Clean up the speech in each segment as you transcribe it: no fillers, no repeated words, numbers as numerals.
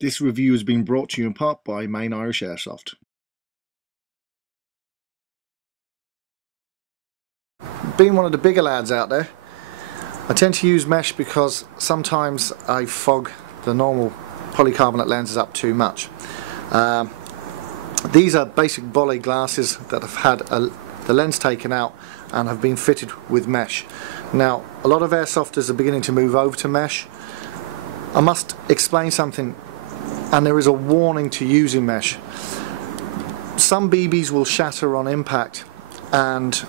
This review has been brought to you in part by Main Irish Airsoft. Being one of the bigger lads out there, I tend to use mesh because sometimes I fog the normal polycarbonate lenses up too much. These are basic volley glasses that have had the lens taken out and have been fitted with mesh. Now, a lot of airsofters are beginning to move over to mesh. I must explain something, and there is a warning to using mesh. Some BBs will shatter on impact, and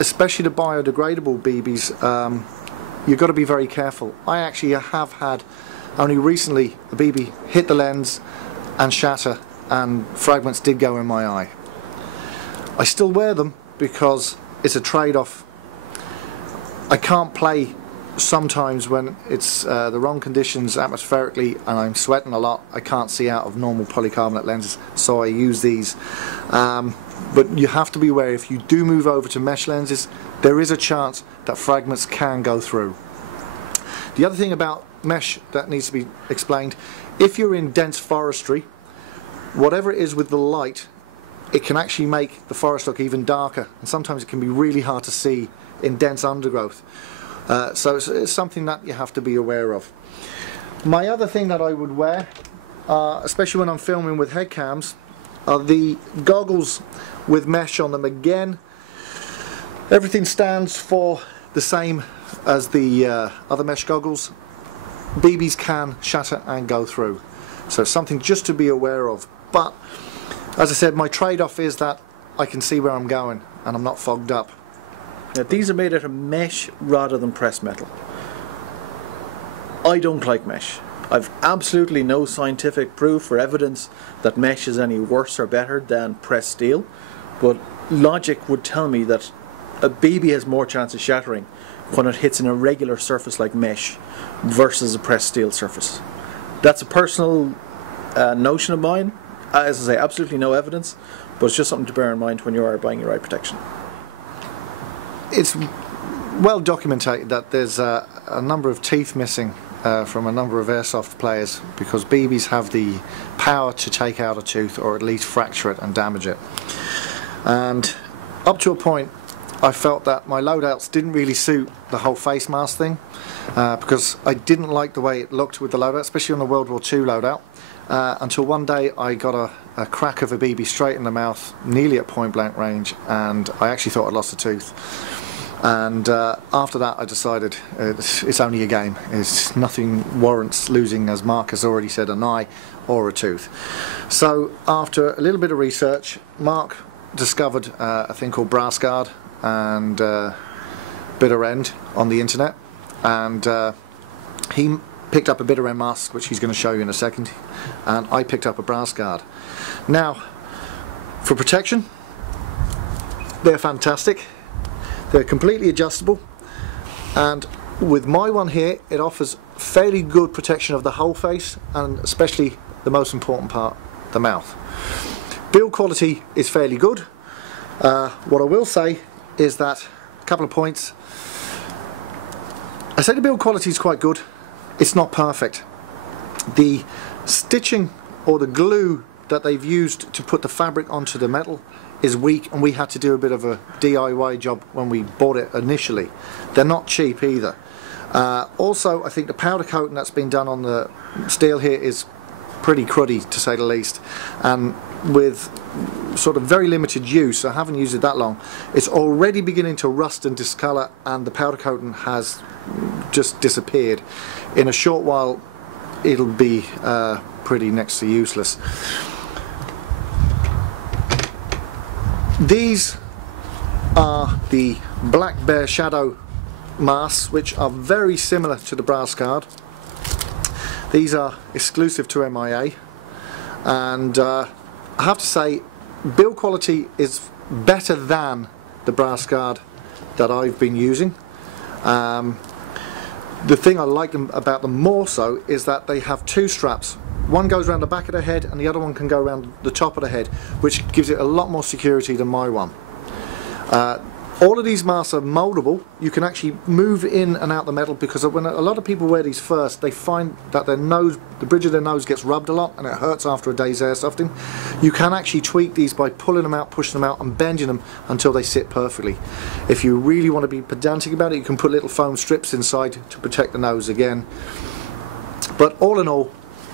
especially the biodegradable BBs, you've got to be very careful. I actually have had only recently a BB hit the lens and shatter, and fragments did go in my eye. I still wear them because it's a trade-off. I can't play sometimes when it's the wrong conditions atmospherically and I'm sweating a lot. I can't see out of normal polycarbonate lenses, so I use these. But you have to be aware, if you do move over to mesh lenses, there is a chance that fragments can go through. The other thing about mesh that needs to be explained, if you're in dense forestry, whatever it is with the light, it can actually make the forest look even darker, and sometimes it can be really hard to see in dense undergrowth. So it's something that you have to be aware of. My other thing that I would wear, especially when I'm filming with head cams, are the goggles with mesh on them. Again, everything stands for the same as the other mesh goggles. BBs can shatter and go through, so something just to be aware of. But as I said, my trade-off is that I can see where I'm going and I'm not fogged up. Now, these are made out of mesh rather than pressed metal. I don't like mesh. I've absolutely no scientific proof or evidence that mesh is any worse or better than pressed steel, but logic would tell me that a BB has more chance of shattering when it hits an irregular surface like mesh versus a pressed steel surface. That's a personal notion of mine. As I say, absolutely no evidence, but it's just something to bear in mind when you are buying your eye protection. It's well documented that there's a number of teeth missing from a number of airsoft players because BBs have the power to take out a tooth or at least fracture it and damage it. And up to a point, I felt that my loadouts didn't really suit the whole face mask thing because I didn't like the way it looked with the loadout, especially on the World War II loadout. Until one day I got a crack of a BB straight in the mouth, nearly at point blank range, and I actually thought I'd lost a tooth. And after that I decided it's only a game. Nothing warrants losing, as Mark has already said, an eye or a tooth. So after a little bit of research, Mark discovered a thing called brass guard and bitter end on the internet, and he picked up a bitter end mask, which he's going to show you in a second, and I picked up a brass guard. Now, for protection, they're fantastic. They're completely adjustable, and with my one here, it offers fairly good protection of the whole face, and especially the most important part, the mouth. Build quality is fairly good. What I will say is that, a couple of points. I say the build quality is quite good. It's not perfect. The stitching or the glue that they've used to put the fabric onto the metal is weak, and we had to do a bit of a DIY job when we bought it initially. They're not cheap either. Also, I think the powder coating that's been done on the steel here is pretty cruddy, to say the least, and with sort of very limited use, I haven't used it that long, it's already beginning to rust and discolour, and the powder coating has just disappeared. In a short while it'll be pretty next to useless. These are the Black Bear Shadow masks, which are very similar to the brass guard. These are exclusive to MIA, and I have to say, build quality is better than the brass guard that I've been using. The thing I like about them more so is that they have two straps. One goes around the back of the head and the other one can go around the top of the head, which gives it a lot more security than my one. All of these masks are moldable. You can actually move in and out the metal, because when a lot of people wear these first, they find that their nose, the bridge of their nose gets rubbed a lot and it hurts after a day's airsofting. You can actually tweak these by pulling them out, pushing them out and bending them until they sit perfectly. If you really want to be pedantic about it, you can put little foam strips inside to protect the nose again. But all in all,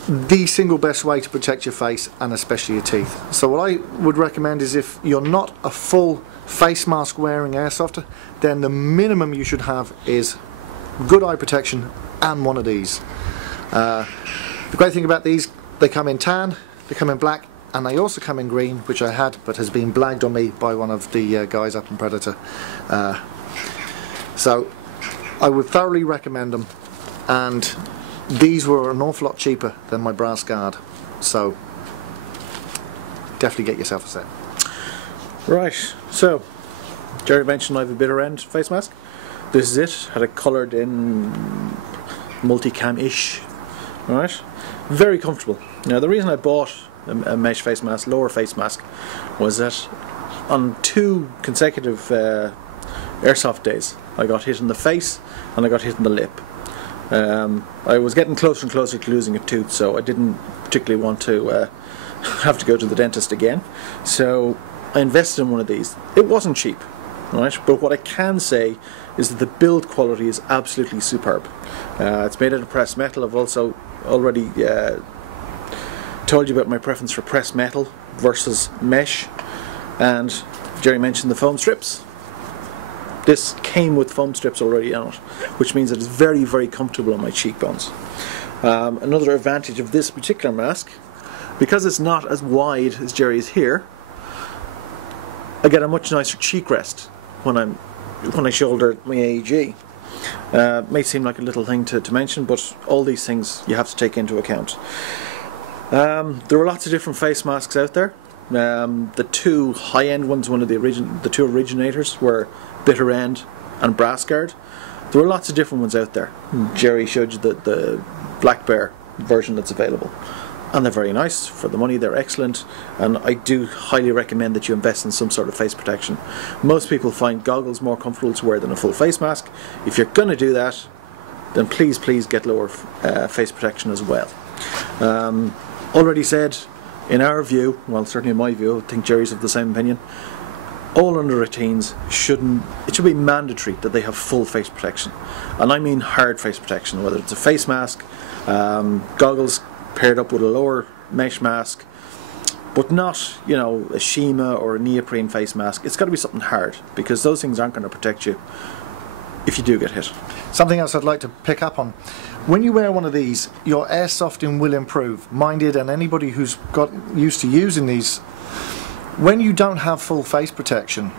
the single best way to protect your face and especially your teeth. So what I would recommend is, if you're not a full face mask wearing airsofter, then the minimum you should have is good eye protection and one of these. The great thing about these, they come in tan, they come in black, and they also come in green, which I had but has been blagged on me by one of the guys up in Predator. So I would thoroughly recommend them, and these were an awful lot cheaper than my brass guard, so definitely get yourself a set. Right, so Jerry mentioned I have a bitter end face mask. This is it. Had it coloured in multicam-ish. Alright, very comfortable. Now the reason I bought a mesh face mask, lower face mask, was that on 2 consecutive airsoft days I got hit in the face and I got hit in the lip. I was getting closer and closer to losing a tooth, so I didn't particularly want to have to go to the dentist again. So I invested in one of these. It wasn't cheap, right? But what I can say is that the build quality is absolutely superb. It's made out of pressed metal. I've also already told you about my preference for pressed metal versus mesh, and Jerry mentioned the foam strips. This came with foam strips already on it, which means that it's very, very comfortable on my cheekbones. Another advantage of this particular mask, because it's not as wide as Jerry's here, I get a much nicer cheek rest when I shoulder my AEG. May seem like a little thing to mention, but all these things you have to take into account. There were lots of different face masks out there. The 2 high-end ones, the 2 originators, were bitter end and brass guard. There were lots of different ones out there. Jerry showed you the black bear version that's available, and they're very nice for the money. They're excellent, and I do highly recommend that you invest in some sort of face protection. Most people find goggles more comfortable to wear than a full face mask. If you're going to do that, then please get lower face protection as well. Already said, in our view, well, certainly in my view, I think Jerry's of the same opinion, all under 18s it should be mandatory that they have full face protection, and I mean hard face protection, whether it's a face mask, goggles paired up with a lower mesh mask, but not, you know, a Shima or a neoprene face mask. It's got to be something hard, because those things aren't going to protect you if you do get hit. Something else I'd like to pick up on: when you wear one of these, your airsofting will improve. Minded, and anybody who's got used to using these, when you don't have full face protection,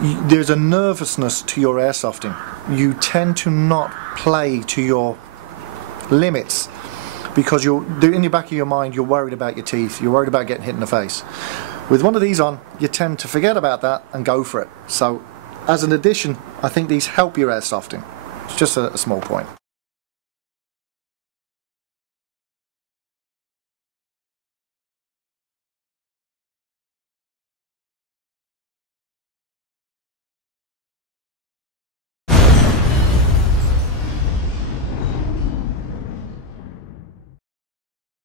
there's a nervousness to your airsofting. You tend to not play to your limits, because in the back of your mind you're worried about your teeth, you're worried about getting hit in the face. With one of these on, you tend to forget about that and go for it. So as an addition, I think these help your airsofting. It's just a small point.